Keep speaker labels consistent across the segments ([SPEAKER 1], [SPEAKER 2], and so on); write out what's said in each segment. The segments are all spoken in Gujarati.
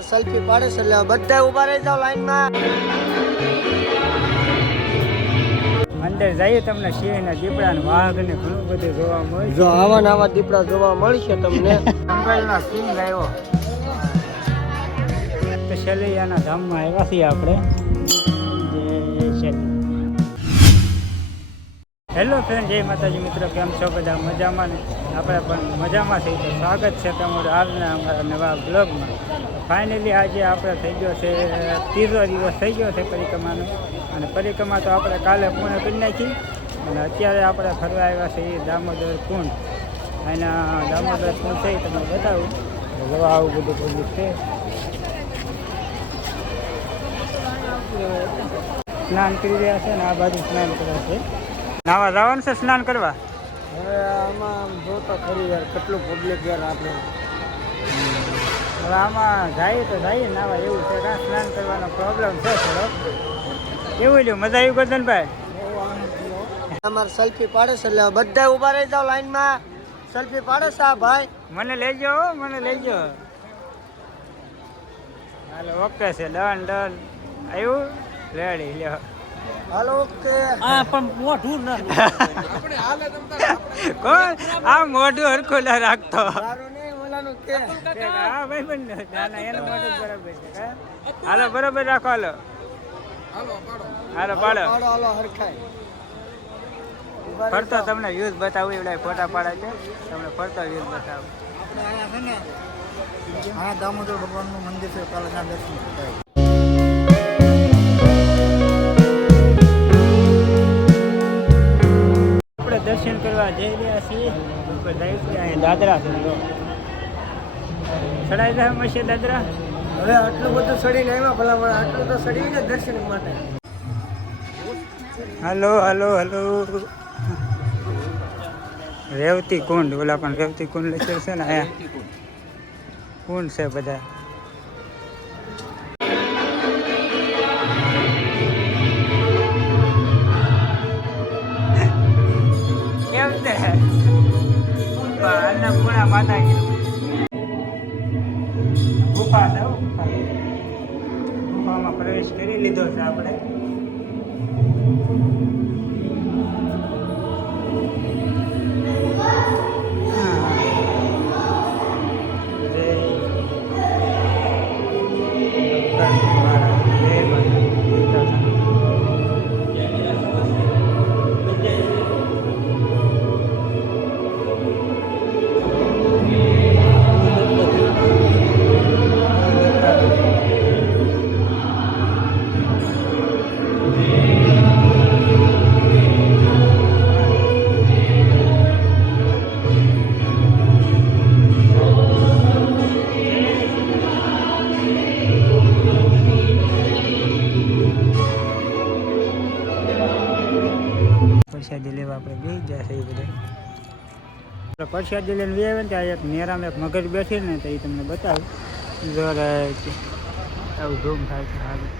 [SPEAKER 1] સેલ્ફી પાડે છે એટલે બધા ઊભા રહી જાવ લાઈનમાં
[SPEAKER 2] અંદર જઈએ તમને સિંહના દીપડા ને વાઘ ને ઘણું બધું જોવા મળે.
[SPEAKER 1] જો આવા ને આવા દીપડા જોવા મળશે તમને.
[SPEAKER 2] જંગલના સિંહ આવ્યો. તો શેલૈયાના ધામમાં આવ્યા છીએ આપણે. હેલો ફ્રેન્ડ જય માતાજી મિત્રો, કેમ છો બધા? મજામાં ને? આપણે પણ મજામાં થઈ તો સ્વાગત છે તમારું આજના અમારા નવા બ્લોગમાં ફાઇનલી આજે આપણે થઈ ગયો છે, ત્રીજો દિવસ થઈ ગયો છે પરિક્રમાનો. અને પરિક્રમા તો આપણે કાલે પૂર્ણ કરી નાખી. અને અત્યારે આપણે ફરવા આવ્યા છીએ દામોદર કુંડ. એના દામોદર કુંડ છે તમે બતાવું. જવા આવું બધું પબ્લિક છે. સ્નાન કરી રહ્યા છે ને આ બાજુ સ્નાન કરે છે. નાવા જવાનું છે સ્નાન કરવા?
[SPEAKER 1] હવે આમાં જોતા ખરી યાર કેટલું પબ્લિક યાર આપણે.
[SPEAKER 2] હવે આમાં જાય તો જાય નાવા એવું છે કાં સ્નાન કરવાનો પ્રોબ્લેમ છે થોડો કેવું લ્યું મજા આવી ગોરધનભાઈ
[SPEAKER 1] અમારે સેલ્ફી પાડે છે એટલે બધા ઊભા રહી જાવ લાઈનમાં સેલ્ફી પાડે છે આ ભાઈ.
[SPEAKER 2] મને લેજો હો, મને લેજો. હાલો ઓકે છે ડન ડન આવ્યું રેડી લ્યો.
[SPEAKER 1] હાલો કે
[SPEAKER 2] હા પણ મોઢું ના કોણ આ મોઢું હરખું રાખતો.
[SPEAKER 1] સારું નહીં ઓલાનું કે.
[SPEAKER 2] હા ભાઈ પણ ના ના એનું મોઢું બરાબર છે હાલો બરાબર રાખો હાલો. હાલો પાડો.
[SPEAKER 1] હાલો હાલો હરખાય.
[SPEAKER 2] ફરતો તમને વ્યૂઝ બતાવું એવડા ફોટા પાડે છે. તમને ફરતો વ્યૂઝ બતાવું.
[SPEAKER 1] આપણે અહીંયા છે ને અહીંયા દામોદર ભગવાનનું મંદિર છે કાલે દર્શન કરાય
[SPEAKER 2] દર્શન કરવા જઈ રહ્યા છીએ. ઉપર જાય છે? અહીં દાદરા છે જો. ચડાઈ જાય મળશે દાદરા?
[SPEAKER 1] હવે આટલું બધું સડીને આવ્યા ભલા પણ આટલું તો સડી ને દર્શન માટે.
[SPEAKER 2] Hello hello hello. Revati Kund ઓલા પણ રેવતી કુંડ લખેલું છે ને અહીંયા. કુંડ છે બધા. છે અન્નપૂર્ણા માતાજી ગુફા છે ગુફામાં પ્રવેશ કરી લીધો છે આપણે. પ્રસાદી લેવા આપણે બે જશે એ બધા. પ્રસાદી લઈને બે આવે ને ત્યાં એક નેરામાં એક મગજ બેઠી ને તો એ તમને બતાવું. જરા આવું ધૂમ થાય છે સારું.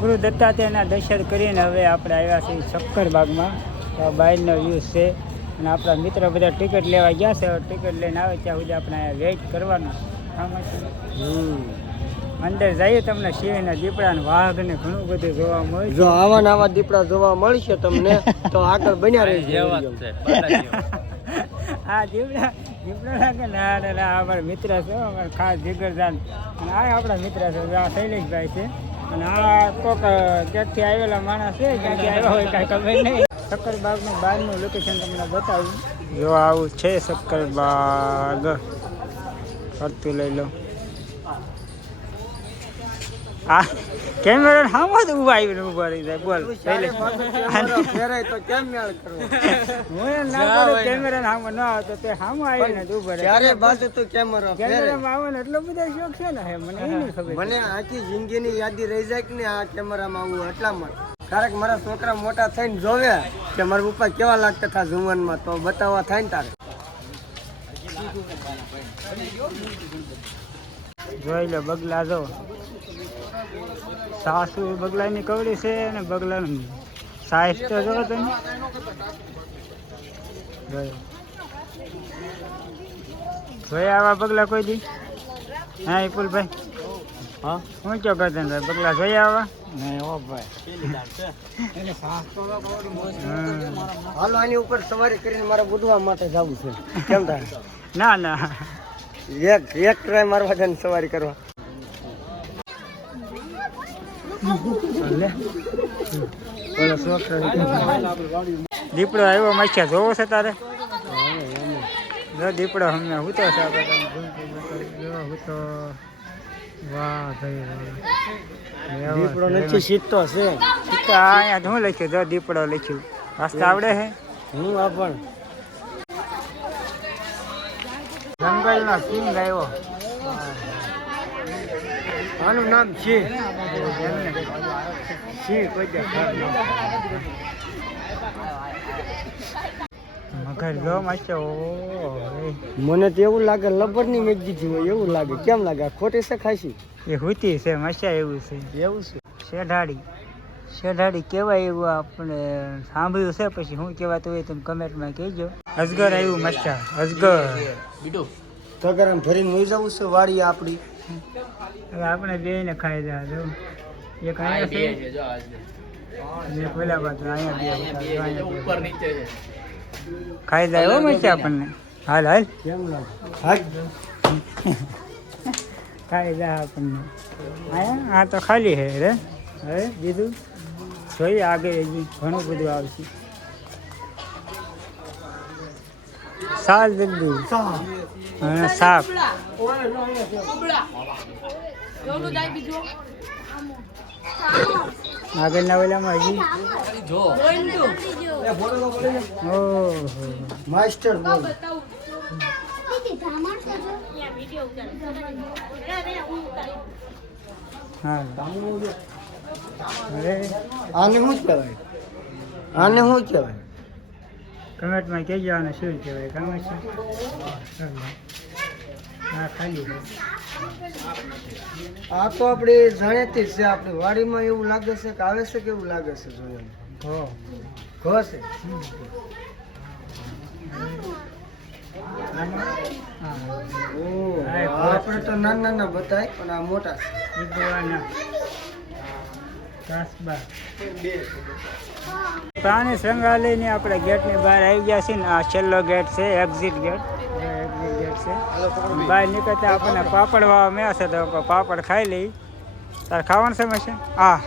[SPEAKER 2] ગુરુ દત્તાત્રેયના દર્શન કરીને હવે આપણે આવ્યા છીએ શક્કરબાગમાં આ બહારનો વ્યૂઝ છે. અને આપણા મિત્ર બધા ટિકિટ લેવા ગયા છે. ટિકિટ લઈને આવે ત્યાં સુધી આપણે વેઇટ કરવાના. આમાં. અંદર જઈએ તમને સિંહના દીપડા ને વાઘ ને ઘણું બધું જોવા મળે
[SPEAKER 1] જો આવા આવા દીપડા જોવા મળશે તમને તો આગળ બન્યા રહેજો
[SPEAKER 2] આ દીપડા દીપડા લાગે ના ના ના અમારા મિત્ર છે હો, અમારા ખાસ જીગરજાન અને આ આપણા મિત્ર છે આ શૈલેષભાઈ છે. અને આ કોક ક્યાંકથી આવેલા માણસ છે ક્યાંથી આવ્યા હોય કાંઈ ખબર નહીં. શક્કરબાગનું બહારનું લોકેશન તમને બતાવું. જો આવું છે શક્કરબાગ ફરતું લઈ લો. આ કેમેરા હામો જ ઊભા આવીને ઊભા રહી જાય બોલ પહેલે.
[SPEAKER 1] ફેરાય તો કેમ મેળ કરવો?
[SPEAKER 2] હું ના કરું કેમેરા હામો ન આવતો તે હામો આવીને જ ઊભો રહે.
[SPEAKER 1] ત્યારે બાજુ તો કેમેરા
[SPEAKER 2] કેમેરામાં આવે ને એટલો બધો શોખ છે ને મને એ ખબર.
[SPEAKER 1] મને આખી જિંદગીની યાદી રહી જાય કે ને આ કેમેરામાં આવું એટલા માટે. કે મારા છોકરા મોટા થઈને જોવે કે મારા પપ્પા કેવા લાગતા હતા જુવાનમાં તો બતાવવા થાય ને તારે.
[SPEAKER 2] જોઈ લે બગલા જો. સાસુ બગલાની કવડી છે અને બગલાનું સાઈઝ તો જો તમે. જોયો. આવા બગલા કોઈ દી? હા વિપુલભાઈ
[SPEAKER 1] હા?
[SPEAKER 2] શું ચો ભાઈ? બગલા જોઈ આવા?
[SPEAKER 1] નહીં હો ભાઈ. હાલો આની ઉપર સવારી કરીને મારે બુધવા માટે જવું છે. કેમ થાય
[SPEAKER 2] ના ના.
[SPEAKER 1] એક એક ટ્રાય મારવા જાય ને સવારી કરવા.
[SPEAKER 2] દીપડો આવ્યો મચ્છા જોવો છે તારે? દીપડો હમણાં હું તો છે વાહ ભાઈ
[SPEAKER 1] દીપડો નથી સીધતો છે.
[SPEAKER 2] સીતા અહીંયા શું લખ્યું? જો દીપડો લખ્યું. વાસ્તા આવડે છે
[SPEAKER 1] હું આ પણ.
[SPEAKER 2] જંગલનો આવ્યો.
[SPEAKER 1] આનું નામ છે મને તો એવું લાગે લબરની મેં દીધી હોય એવું લાગે. કેમ લાગે? ખોટી છે ખાસી?
[SPEAKER 2] એ હુતી છે મસ્યા એવું છે.
[SPEAKER 1] એવું છે?
[SPEAKER 2] શેઢાડી શેઢાડી કેવાય એવું આપણે સાંભળ્યું છે પછી શું કહેવાતું હોય તમે કમેન્ટમાં કહેજો. અજગર આવ્યું મસ્યા અજગર.
[SPEAKER 1] તગર આમ ભરીને મોઈ જવું છે વાડી આપડી
[SPEAKER 2] હવે આપણે બે ને ખાઈ જાય જો. એક અહીંયા છે. અને પેલા બાજુ અહીંયા બે ખાઈ જાય હો મચ્છા આપણને. હાલ હાલ.
[SPEAKER 1] કેમ લાગે?
[SPEAKER 2] ખાઈ જાય આપણને. આ તો ખાલી હે રે. હવે બીજું? જોઈએ આગળ હજી ઘણું બધું આવશે. સાલ જલ્દી. અને સાપ આગળના ઓલામાં હજી? ઓહો.
[SPEAKER 1] માસ્ટર આને શું કહેવાય? આને શું કહેવાય?
[SPEAKER 2] કમેન્ટમાં કહેજો અને શું કહેવાય? ગમે છે? હા ખાલી.
[SPEAKER 1] આ તો આપણે જાણેતી જ છે આપણી વાડીમાં એવું લાગે છે કે આવે છે કે એવું લાગે છે જોવાનું
[SPEAKER 2] હો.
[SPEAKER 1] ઘો છે. આપણે તો નાના નાના બતાય પણ આ મોટા છે.
[SPEAKER 2] પ્રાણી સંગ્રહાલયની આપણે ગેટની બહાર આવી ગયા છીએ ને આ છેલ્લો ગેટ છે એક્ઝિટ ગેટ. ગેટ છે બહાર નીકળતા આપણને પાપડ વાવા મેં છે તો પાપડ ખાઈ લઈ તારે ખાવાનું સમય છે હા.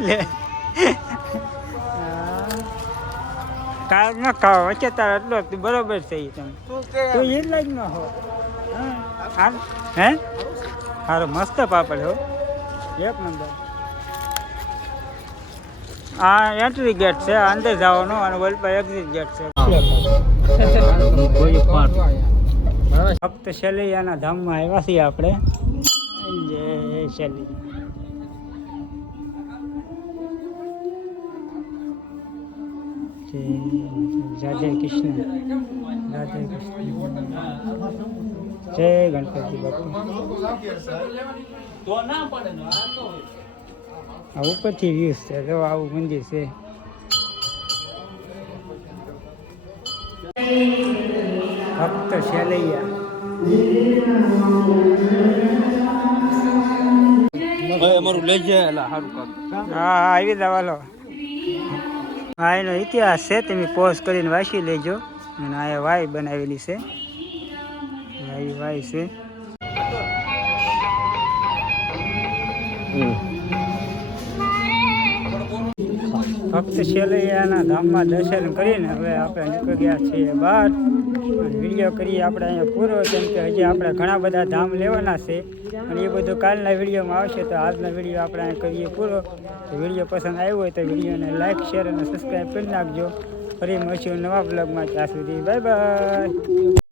[SPEAKER 2] લે. કાલ ન ખાવ વચ્ચે તારે એટલો તું બરોબર છે ઈ તમે.
[SPEAKER 1] તું
[SPEAKER 2] એટલા જ ન હો. હા. હે? સારો મસ્ત પાપડ હો. એક આ એન્ટ્રી ગેટ છે, અંદર જવાનો અને ઓલ એક્ઝિટ ગેટ છે. ફક્ત શેલૈયાના ધામમાં આવ્યા છીએ આપણે. જય શેલૈયા. રાધે કૃષ્ણ. રાધે કૃષ્ણ. જય ગણપતિ બાપુ. આ ઉપરથી વ્યૂઝ છે જો આવું મંદિર છે. ભક્ત શેલૈયા. હા હા આવી દવાલો આ એનો ઇતિહાસ છે તમે પોઝ કરીને વાંચી લેજો. અને આ વાય બનાવેલી છે. આવી વાય છે. ભક્ત શેલૈયાના ધામમાં દર્શન કરીને હવે આપણે નીકળી ગયા છીએ બહાર. વીડિયો કરીએ આપણે અહીંયા પૂરો, કેમ કે હજી આપણે ઘણા બધા ધામ લેવાના છે. અને એ બધું કાલના વિડીયોમાં આવશે, તો આજનો વીડિયો આપણે અહીંયા કરીએ પૂરો. વીડિયો પસંદ આવ્યો હોય તો વિડીયોને લાઇક શેર અને સબસ્ક્રાઈબ કરી નાખજો. ફરી મળશું નવા બ્લોગમાં ત્યાં સુધી બાય બાય